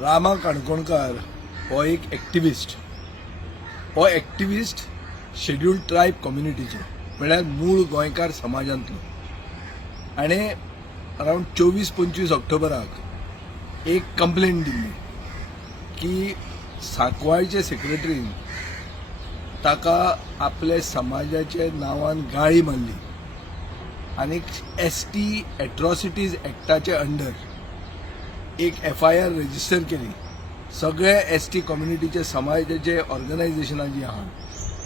रामा काणकोणकार हो एक एक्टिविस्ट. हो एक्टिविस्ट शेड्यूल्ड ट्रायब कम्युनिटीचो म्हळ्यार मूळ गोंयकार समाजांतलो. आनी अरावंड 24-25 ऑक्टोबराक एक कंप्लेंट दिल्ली की सांकवाळचे सेक्रेटरीन ताका आपल्या समाजाच्या नांवान गाळी मारली आनी ST एट्रॉसिटीज एक्टाचे अंडर एक FIR रजिस्टर केली. सगळे ST कम्युनिटीचे समाजाचे ऑर्गनायझेशनां जी आहा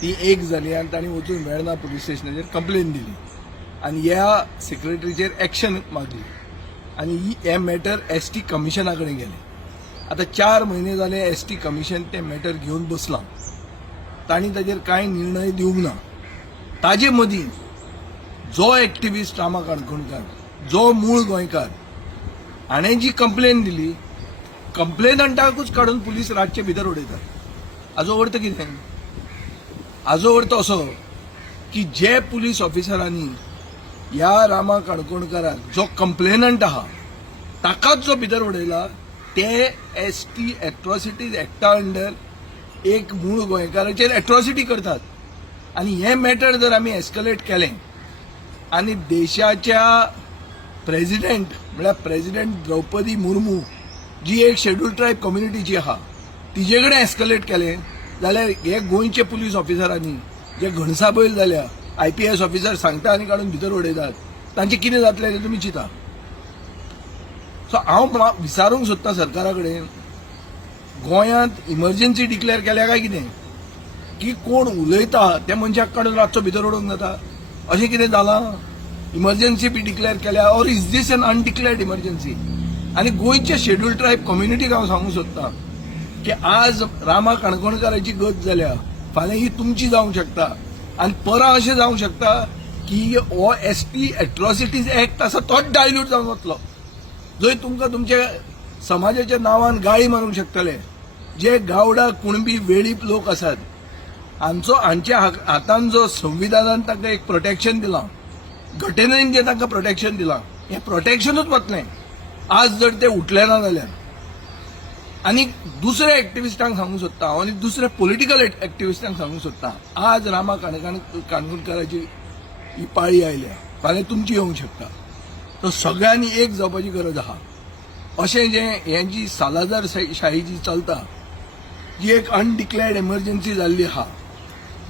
ती एक जाली आनी तांणी वचून वेर्णा पुलीस स्टेशनाचेर कंप्लेंट दिली आनी ह्या सेक्रेटरीचेर एक्शन मागली आनी हे मॅटर ST कमिशना कडेन गेले. आता 4 म्हयने जाले ST कमिशन ते मॅटर घेवन बसलां. तांणी ताचेर कांय निर्णय दिवंक ना. ताजे मदीं जो एक्टिविस्ट रामा काणकोणकार, जो मूळ गोंयकार, हाणें जी कंप्लेन दिली, कंप्लेनंटाकूच काडून पुलीस रातचे भितर उडयतात. हाजो अर्थ कितें? हाजो अर्थ असो की जे पुलीस ऑफिसरांनी ह्या रामा काणकोणकाराक जो कंप्लेनंट आहा ताकाच जो भितर उडयला ते ST एट्रॉसिटीज एक्टा अंडर एक मूळ गोंयकाराचेर एट्रॉसिटी करतात. आनी हे मॅटर जर आमी एस्कलेट केलें आनी देशाच्या प्रेसिडेंट म्हळ्यार प्रेसिडेंट द्रौपदी मुर्मू जी एक शेड्यूल्ड ट्रायब कम्युनिटीची आहा तिजे कडेन एस्कलेट केलें जाल्यार हे गोंयचे पुलीस ऑफिसरांनी जे घणसाबैल जाल्या IPS ऑफिसर सांगता आनी काडून भितर उडयतात तांचें कितें जातलें तें तुमी चिंता. सो हांव विचारूंक सोदतां सरकारा कडेन, गोंयांत इमर्जन्सी डिक्लेअर केल्या काय कितें? की कोण उलयता त्या मनशाक काडून रातचो भितर उडोवंक जाता अशें कितें जालां? इमर्जन्सी बी डिक्लेअर केल्या or is this an undeclared emergency? आनी गोंयच्या शेड्यूल्ड ट्रायब कम्युनिटीक हांव सांगूंक सोदतां की आज रामा काणकोणकाराची गत जाल्या, फाल्यां ही तुमची जावंक शकता आनी परां अशें जावंक शकता की हो ST एट्रॉसिटीज एक्ट आसा तोच डायल्यूट जावन वतलो, जंय तुमकां तुमच्या समाजाच्या नांवान गाळी मारूंक शकतले. जे गावडा कुणबी वेळीप लोक आसात हांच्या हातान जो संविधानान तांकां एक प्रोटेक्शन दिलां, घटनेन जें तांकां प्रोटेक्शन दिलां, हें प्रोटेक्शनूच वतलें आज जर ते उठले ना जाल्यार. आनी दुसऱ्या एक्टिविस्टांक सांगूंक सोदता हांव आनी दुसऱ्या पॉलिटिकल एक्टिविस्टांक सांगूंक सोदता, आज रामा काणकोणकाराची ही पाळी आयल्या, फाल्यां तुमची येवंक शकता. तो सगळ्यांनी एक जावपाची गरज आहा. अशें जें हें जी सालाजार शाही जी चलता, जी एक अनडिक्लेअर्ड इमर्जन्सी जाल्ली आहा,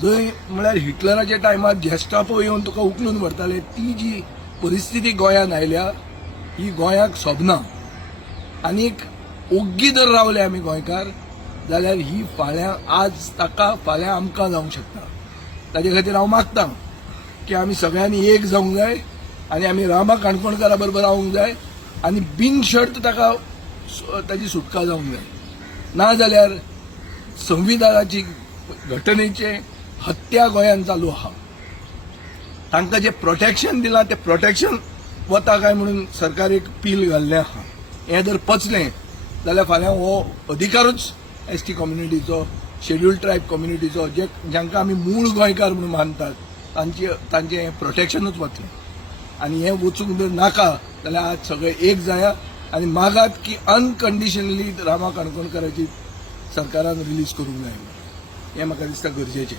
जंय म्हळ्यार हिटलराच्या टायमार जेस्टापो येवन तुका उखलून व्हरताले, ती जी परिस्थिती गोंयांत आयल्या ही गोंयाक सोबना. आनीक ओग्गी जर रावले आमी गोंयकार जाल्यार ही फाल्यां आज ताका फाल्यां आमकां जावंक शकता. ताजे खातीर हांव मागतां की आमी सगळ्यांनी एक जावंक जाय आनी आमी रामा काणकोणकारा बरोबर रावंक जाय आनी बिनशर्त ताका ताची सुटका जावंक जाय. नाजाल्यार संविधानाची घटनेचे हत्या गोंयांत चालू आहा. तांकां जें प्रोटेक्शन दिलां तें प्रोटेक्शन वता काय म्हणून सरकार एक पील घाल्लें आहा. हें जर पचलें जाल्यार फाल्यां हो अधिकारूच ST कम्युनिटीचो, शेड्यूल्ड ट्रायब कम्युनिटीचो, जांकां आमी मूळ गोंयकार म्हणून मानतात, तांचें हें प्रोटेक्शनूच वतलें. आनी हें वचूंक जर नाका जाल्यार आज सगळे एक जाया आनी मागात की अनकंडिशनली रामा काणकोणकाराची सरकारान रिलीज करूंक जाय. हें म्हाका दिसता गरजेचें.